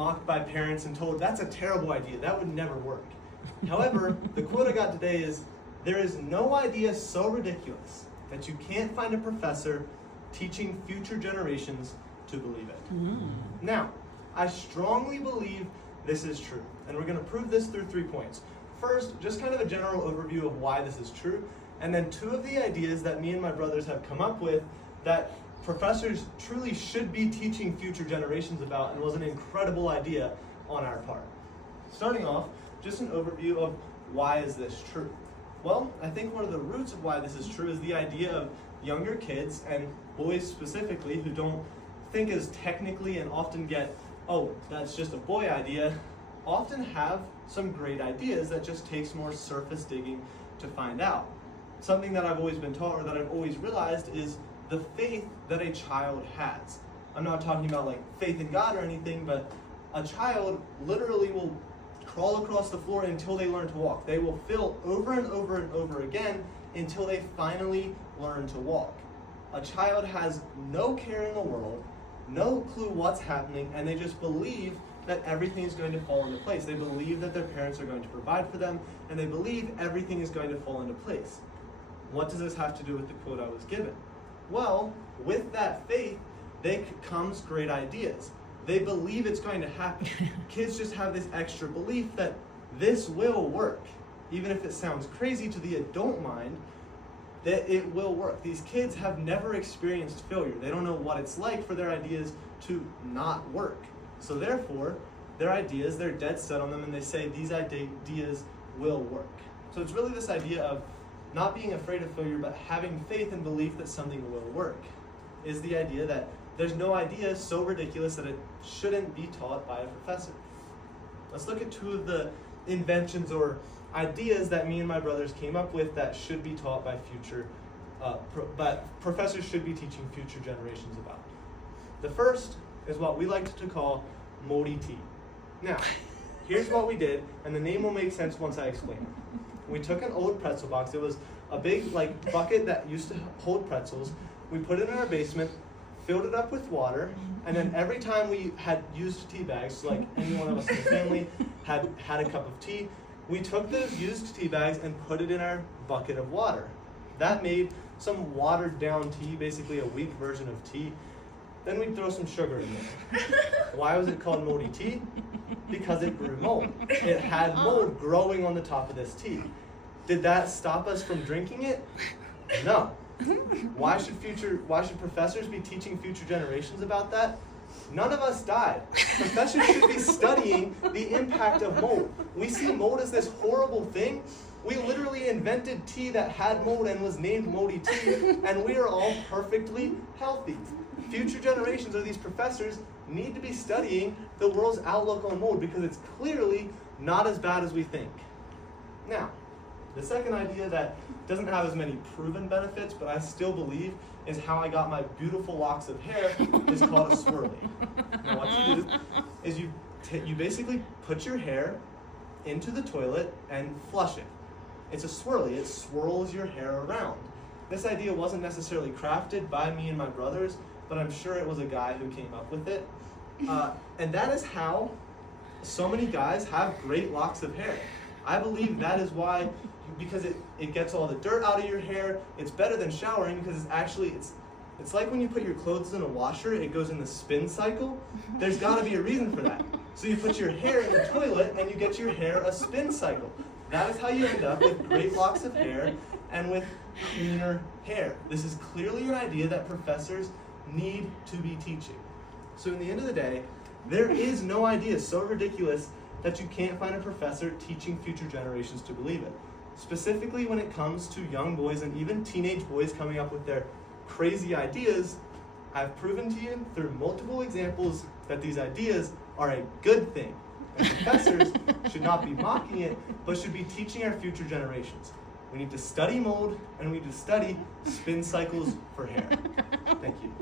mocked by parents and told, that's a terrible idea, that would never work. However, the quote I got today is, there is no idea so ridiculous that you can't find a professor teaching future generations to believe it. Now, I strongly believe this is true, and we're going to prove this through 3 points. First, just kind of a general overview of why this is true, and then 2 of the ideas that me and my brothers have come up with that professors truly should be teaching future generations about, and was an incredible idea on our part. Starting off, just an overview of why is this true? Well, I think one of the roots of why this is true is the idea of younger kids, and boys specifically, who don't think as technically and often get, oh, that's just a boy idea, often have some great ideas that just takes more surface digging to find out. Something that I've always been taught, or that I've always realized, is the faith that a child has. I'm not talking about like faith in God or anything, but a child literally will crawl across the floor until they learn to walk. They will fail over and over and over again until they finally learn to walk. A child has no care in the world, no clue what's happening, and they just believe that everything is going to fall into place. They believe that their parents are going to provide for them, and they believe everything is going to fall into place. What does this have to do with the quote I was given? Well, with that faith, comes great ideas. They believe it's going to happen. Kids just have this extra belief that this will work. Even if it sounds crazy to the adult mind, that it will work. These kids have never experienced failure. They don't know what it's like for their ideas to not work. So therefore, their ideas, they're dead set on them, and they say these ideas will work. So it's really this idea of not being afraid of failure, but having faith and belief that something will work, is the idea that there's no idea so ridiculous that it shouldn't be taught by a professor. Let's look at 2 of the inventions or ideas that me and my brothers came up with that should be taught by but professors should be teaching future generations about. The first is what we like to call moldy tea. Now, here's what we did, and the name will make sense once I explain it. We took an old pretzel box. It was a big bucket that used to hold pretzels. We put it in our basement, filled it up with water, and then every time we had used tea bags, like any one of us in the family had a cup of tea, we took those used tea bags and put it in our bucket of water. That made some watered down tea, basically a weak version of tea. Then we'd throw some sugar in there. Why was it called moldy tea? Because it grew mold. It had mold growing on the top of this tea. Did that stop us from drinking it? No. Why should professors be teaching future generations about that? None of us died. Professors should be studying the impact of mold. We see mold as this horrible thing. We literally invented tea that had mold and was named moldy tea, and we are all perfectly healthy. Future generations, or these professors, need to be studying the world's outlook on mold, because it's clearly not as bad as we think. Now, the second idea that doesn't have as many proven benefits, but I still believe is how I got my beautiful locks of hair, is called a swirly. Now what you do is you basically put your hair into the toilet and flush it. It's a swirly. It swirls your hair around. This idea wasn't necessarily crafted by me and my brothers, but I'm sure it was a guy who came up with it. And that is how so many guys have great locks of hair. I believe that is why, because it gets all the dirt out of your hair. It's better than showering, because it's like when you put your clothes in a washer, it goes in the spin cycle. There's got to be a reason for that. So you put your hair in the toilet and you get your hair a spin cycle. That is how you end up with great locks of hair and with cleaner hair. This is clearly an idea that professors need to be teaching. So in the end of the day, there is no idea so ridiculous that you can't find a professor teaching future generations to believe it. Specifically when it comes to young boys and even teenage boys coming up with their crazy ideas, I've proven to you through multiple examples that these ideas are a good thing. And professors should not be mocking it, but should be teaching our future generations. We need to study mold, and we need to study spin cycles for hair. Thank you.